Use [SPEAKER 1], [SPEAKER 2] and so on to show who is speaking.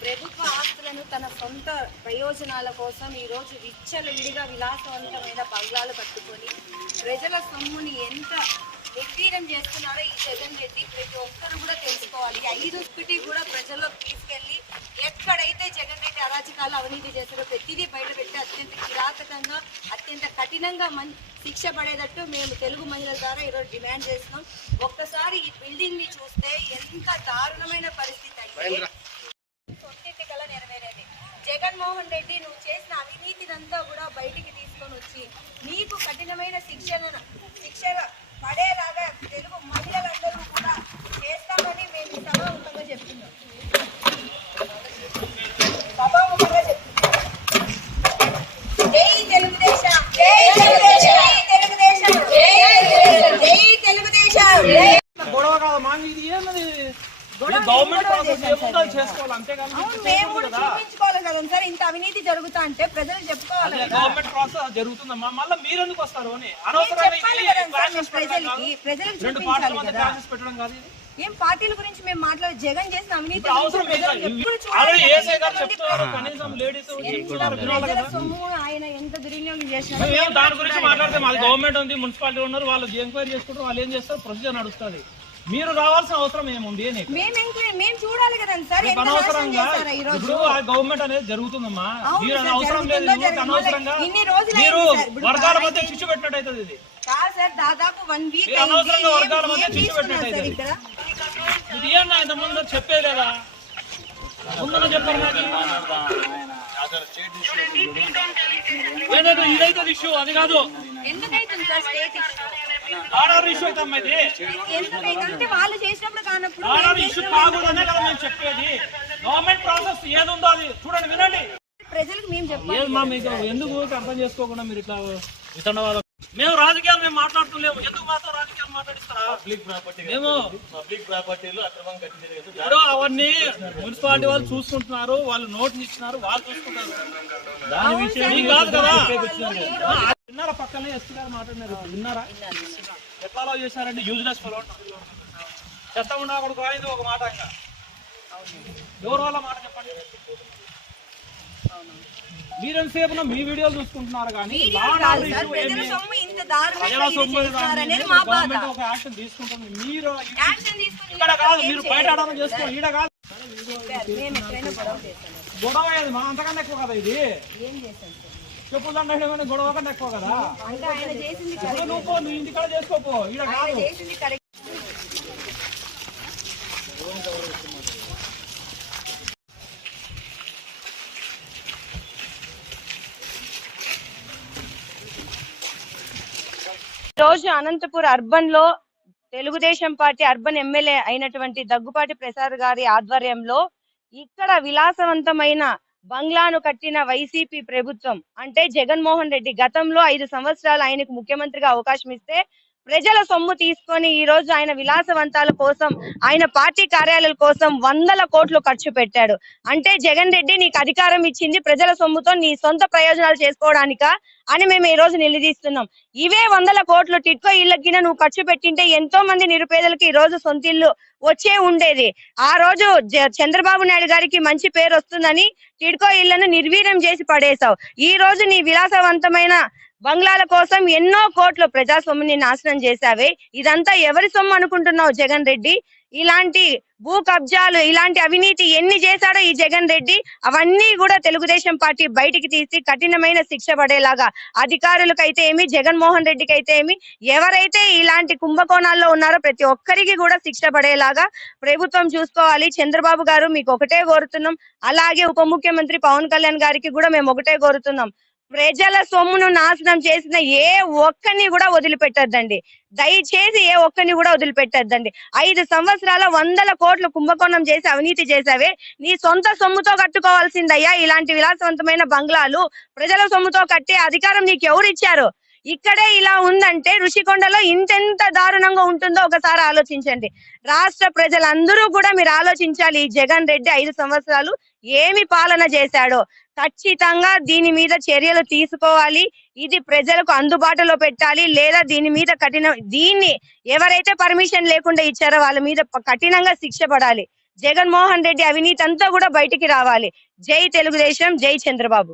[SPEAKER 1] ప్రభుత్వ ఆస్తులను తన సొంత ప్రయోజనాల కోసం ఈరోజు విచ్చలవిడిగా విలాసవంతమైన బంగ్లాలు కట్టుకొని ప్రజల సొమ్ముని ఎంత నిర్వీర్యం చేస్తున్నారో ఈ జగన్ రెడ్డి ప్రతి ఒక్కరు కూడా తెలుసుకోవాలి. ఐదు స్కూటీ కూడా ప్రజల్లోకి తీసుకెళ్ళి ఎక్కడైతే జగన్ రెడ్డి అరాచకాలు అవినీతి చేస్తారో ప్రతిదీ బయట పెట్టి అత్యంత కిరాతకంగా అత్యంత కఠినంగా మంచి శిక్ష పడేటట్టు మేము తెలుగు మహిళల ద్వారా ఈరోజు డిమాండ్ చేస్తున్నాం. ఒక్కసారి ఈ బిల్డింగ్ని చూస్తే ఎంత దారుణమైన పరిస్థితి అయితే కల నెరవేరేది. జగన్మోహన్ రెడ్డి నువ్వు చేసిన అవినీతినంతా కూడా బయటికి తీసుకొని వచ్చి నీకు కఠినమైన శిక్షలను శిక్ష పడేలాగా తెలుగు మహిళలందరూ కూడా చేస్తామని మేము ఈ సభాముఖంగా చెప్తున్నాం సభాముఖంగా చెప్తున్నాం జై తెలుగుదేశం జై తెలుగుదేశం జై తెలుగుదేశం జై తెలుగుదేశం జై
[SPEAKER 2] గొడవ కాదమ్మా ఇది ఏమది
[SPEAKER 1] గొడవ
[SPEAKER 2] గవర్నమెంట్
[SPEAKER 1] గొడవ
[SPEAKER 2] ప్రాసెస్
[SPEAKER 1] చేశాం
[SPEAKER 2] ఏముందో అది
[SPEAKER 1] సార్.
[SPEAKER 2] చేసుకోవాలి అంతేగాని
[SPEAKER 1] అవును మేము కూడా చూపించుకోవాలి కదా సార్ ఇంత అవినీతి జరుగుతా అంటే ప్రజలు చెప్పుకోవాలి
[SPEAKER 2] అదే
[SPEAKER 1] కదా.
[SPEAKER 2] గవర్నమెంట్ ప్రాసెస్ జరుగుతుందమ్మా మళ్ళీ మీరు ఎందుకు వస్తారు అని?
[SPEAKER 1] మీరు
[SPEAKER 2] అనవసరమైన
[SPEAKER 1] చెప్పాలి
[SPEAKER 2] ఇది
[SPEAKER 1] కదా సార్
[SPEAKER 2] క్లాషెస్ పెట్టడం
[SPEAKER 1] ప్రజలకి
[SPEAKER 2] కాదు.
[SPEAKER 1] ప్రజలకు
[SPEAKER 2] రెండు పార్టీల
[SPEAKER 1] చూపించాలి
[SPEAKER 2] మధ్య
[SPEAKER 1] కదా.
[SPEAKER 2] క్లాషెస్ పెట్టడం కాదు ఇది.
[SPEAKER 1] ఏం పార్టీల గురించి మేము మాట్లాడే జగన్ చేసిన అవినీతి
[SPEAKER 2] ఇప్పుడు అవసరం
[SPEAKER 1] గురించి
[SPEAKER 2] లేదు
[SPEAKER 1] ప్రజలకు ఎప్పుడు చూడాలి
[SPEAKER 2] ఆల్రెడీ
[SPEAKER 1] కదా?
[SPEAKER 2] ఏసఐ గారు
[SPEAKER 1] ఎంతమంది
[SPEAKER 2] చెప్తున్నారు కనీసం లేడీస్ చెప్తున్నారు వినాలి
[SPEAKER 1] ప్రజల
[SPEAKER 2] కదా
[SPEAKER 1] సొమ్ము ఆయన ఎంత దుర్వినియోగం చేసినారో
[SPEAKER 2] మేము దాని గురించి మాట్లాడితే మాది గవర్నమెంట్ ఉంది మున్సిపాలిటీ ఉన్నారు వాళ్ళు ఎంక్వైరీ చేసుకుంటారు వాళ్ళు ఏం చేస్తారు ప్రొసీజర్ నడుస్తుంది. మీరు రావాల్సిన అవసరం ఏముంది అని
[SPEAKER 1] మేము ఎంక్వైరీ మేము చూడాలి కదా సార్
[SPEAKER 2] మీకు
[SPEAKER 1] ఎంత నాశనం
[SPEAKER 2] అనవసరంగా
[SPEAKER 1] చేశారా ఈ రోజు?
[SPEAKER 2] ఇప్పుడు ఆ గవర్నమెంట్ అనేది జరుగుతుందమ్మా.
[SPEAKER 1] అవును
[SPEAKER 2] మీరు
[SPEAKER 1] సార్,
[SPEAKER 2] అవసరం లేదు
[SPEAKER 1] జరుగుతుందో
[SPEAKER 2] ఊరికే
[SPEAKER 1] జరగదో
[SPEAKER 2] అనవసరంగా?
[SPEAKER 1] ఇన్ని రోజులు
[SPEAKER 2] మీరు
[SPEAKER 1] అయింది సార్. ఇప్పుడు
[SPEAKER 2] వర్గాల మధ్య. చిచ్చు పెట్టినట్టు అవుతుంది ఇది
[SPEAKER 1] కాదు సార్ దాదాపు వన్ వీక్
[SPEAKER 2] మీరు అనవసరంగా వర్గాల మధ్య చిచ్చు
[SPEAKER 1] తీసుకున్నారు సార్
[SPEAKER 2] పెట్టినట్టు
[SPEAKER 1] ఇక్కడ?
[SPEAKER 2] ఇది ఏంటన్నా ఇంత ముందు చెప్పే లేదా ముందు చెప్పారు నాకు. ఇదైతే ఇష్యూ అది కాదు.
[SPEAKER 1] ఎందుకైతుంది సార్ స్టేట్
[SPEAKER 2] ఆర్ఆర్ ఇష్యూ అయితే అమ్మా ఇది
[SPEAKER 1] ఎందుకైతే వాళ్ళు చేసినప్పుడు కానప్పుడు
[SPEAKER 2] ఆర్ఆర్ ఇష్యూ కాకూడదనే కదా మేము చెప్పేది. గవర్నమెంట్ ప్రాసెస్ ఏది ఉందో అది చూడండి వినండి.
[SPEAKER 1] ప్రజలకు మేము చెప్పాలి.
[SPEAKER 2] ఏం మా మీకు ఎందుకు అర్థం చేసుకోకుండా మీరు ఇట్లా వితండవాదం మేము రాజకీయాలు మేము మాట్లాడుతున్నాము ఎందుకు మాతో రాజకీయాలు మాట్లాడిస్తారా?
[SPEAKER 3] పబ్లిక్ ప్రాపర్టీ
[SPEAKER 2] మేము
[SPEAKER 3] పబ్లిక్ ప్రాపర్టీలో అక్రమం కట్టించారు కదా
[SPEAKER 2] ఇప్పుడు అవన్నీ మున్సిపాలిటీ వాళ్ళు చూసుకుంటున్నారు వాళ్ళు నోటీస్ ఇచ్చినారు వాళ్ళు చూసుకుంటారు. దాని విషయం మీకు కాదు కదా. విన్నారా? పక్కనే ఎస్పీ గారు మాట్లాడినారు. విన్నారా? ఎట్లా అలా చేశారంటే యూజ్లెస్ ఫెలో చెత్త ఉండకూడదు అనేది ఒక మాట ఇంకా ఎవరు వాళ్ళ మాట చెప్పండి? మీరెంతసేపు మీ వీడియోలు చూసుకుంటున్నారు కానీ ఒక యాక్షన్ తీసుకుంటుంది మీరు ఇక్కడ కాదు మీరు బయట చేసుకో ఈడ కాదు.
[SPEAKER 1] గొడవ
[SPEAKER 2] మా అంతకన్నా ఎక్కువ కదా ఇది.
[SPEAKER 1] ఏం సార్?
[SPEAKER 2] చెప్పులు దండ గొడవ ఎక్కువ కదా? నువ్వు పో, నువ్వు చేసుకోపో. కాదు.
[SPEAKER 1] కరెక్ట్. రోజు అనంతపూర్ అర్బన్లో తెలుగుదేశం పార్టీ అర్బన్ ఎమ్మెల్యే అయినటువంటి దగ్గుపాటి ప్రసాద్ గారి ఆధ్వర్యంలో ఇక్కడ విలాసవంతమైన బంగ్లాను కట్టిన వైసీపీ ప్రభుత్వం అంటే జగన్మోహన్ రెడ్డి గతంలో ఐదు సంవత్సరాలు ఆయనకు ముఖ్యమంత్రిగా అవకాశం ఇస్తే ప్రజల సొమ్ము తీసుకొని ఈ రోజు ఆయన విలాసవంతాల కోసం ఆయన పార్టీ కార్యాలయాల కోసం వందల కోట్లు ఖర్చు పెట్టాడు. అంటే జగన్ రెడ్డి నీకు అధికారం ఇచ్చింది ప్రజల సొమ్ముతో నీ సొంత ప్రయోజనాలు చేసుకోవడానికా అని మేము ఈ రోజు నిలదీస్తున్నాం. ఇవే వందల కోట్లు టిట్కో ఇళ్ళకి నువ్వు ఖర్చు పెట్టింటే ఎంతో మంది నిరుపేదలకు ఈ రోజు సొంత ఇల్లు వచ్చే ఉండేది. ఆ రోజు చంద్రబాబు నాయుడు గారికి మంచి పేరు వస్తుందని టిడ్కో ఇళ్ళను నిర్వీర్యం చేసి పడేశావు. ఈ రోజు నీ విలాసవంతమైన బంగ్లాల కోసం ఎన్నో కోట్లు ప్రజాస్వామ్యాన్ని నాశనం చేశావే. ఇదంతా ఎవరి సొమ్ము అనుకుంటున్నావు జగన్ రెడ్డి? ఇలాంటి భూ కబ్జాలు ఇలాంటి అవినీతి ఎన్ని చేశాడో ఈ జగన్ రెడ్డి? అవన్నీ కూడా తెలుగుదేశం పార్టీ బయటికి తీసి కఠినమైన శిక్ష పడేలాగా. అధికారులకైతే ఏమి? జగన్మోహన్ రెడ్డికి అయితే ఏమి? ఎవరైతే ఇలాంటి కుంభకోణాల్లో ఉన్నారో ప్రతి ఒక్కరికి కూడా శిక్ష పడేలాగా ప్రభుత్వం చూసుకోవాలి. చంద్రబాబు గారు మీకు ఒకటే కోరుతున్నాం. అలాగే ఉప ముఖ్యమంత్రి పవన్ కళ్యాణ్ గారికి కూడా మేము ఒకటే కోరుతున్నాం. ప్రజల సొమ్మును నాశనం చేసిన ఏ ఒక్కరిని కూడా వదిలిపెట్టద్దండి. దయచేసి ఏ ఒక్కరిని కూడా వదిలిపెట్టద్దండి. ఐదు సంవత్సరాల వందల కోట్లు కుంభకోణం చేసి అవినీతి చేసావే నీ సొంత సొమ్ముతో కట్టుకోవాల్సిందయ్యా ఇలాంటి విలాసవంతమైన బంగ్లాలు ప్రజల సొమ్ముతో కట్టే అధికారం నీకు ఎవరు ఇచ్చారు? ఇక్కడే ఇలా ఉందంటే ఋషికొండలో ఇంతెంత దారుణంగా ఉంటుందో ఒకసారి ఆలోచించండి. రాష్ట్ర ప్రజలందరూ కూడా మీరు ఆలోచించాలి ఈ జగన్ రెడ్డి ఐదు సంవత్సరాలు ఏమి పాలన చేశాడో. ఖచ్చితంగా దీని మీద చర్యలు తీసుకోవాలి. ఇది ప్రజలకు అందుబాటులో పెట్టాలి. లేదా దీని మీద కఠిన దీన్ని ఎవరైతే పర్మిషన్ లేకుండా ఇచ్చారో వాళ్ళ మీద కఠినంగా శిక్ష పడాలి. జగన్మోహన్ రెడ్డి అవినీతి అంతా కూడా బయటికి రావాలి. జై తెలుగుదేశం జై చంద్రబాబు.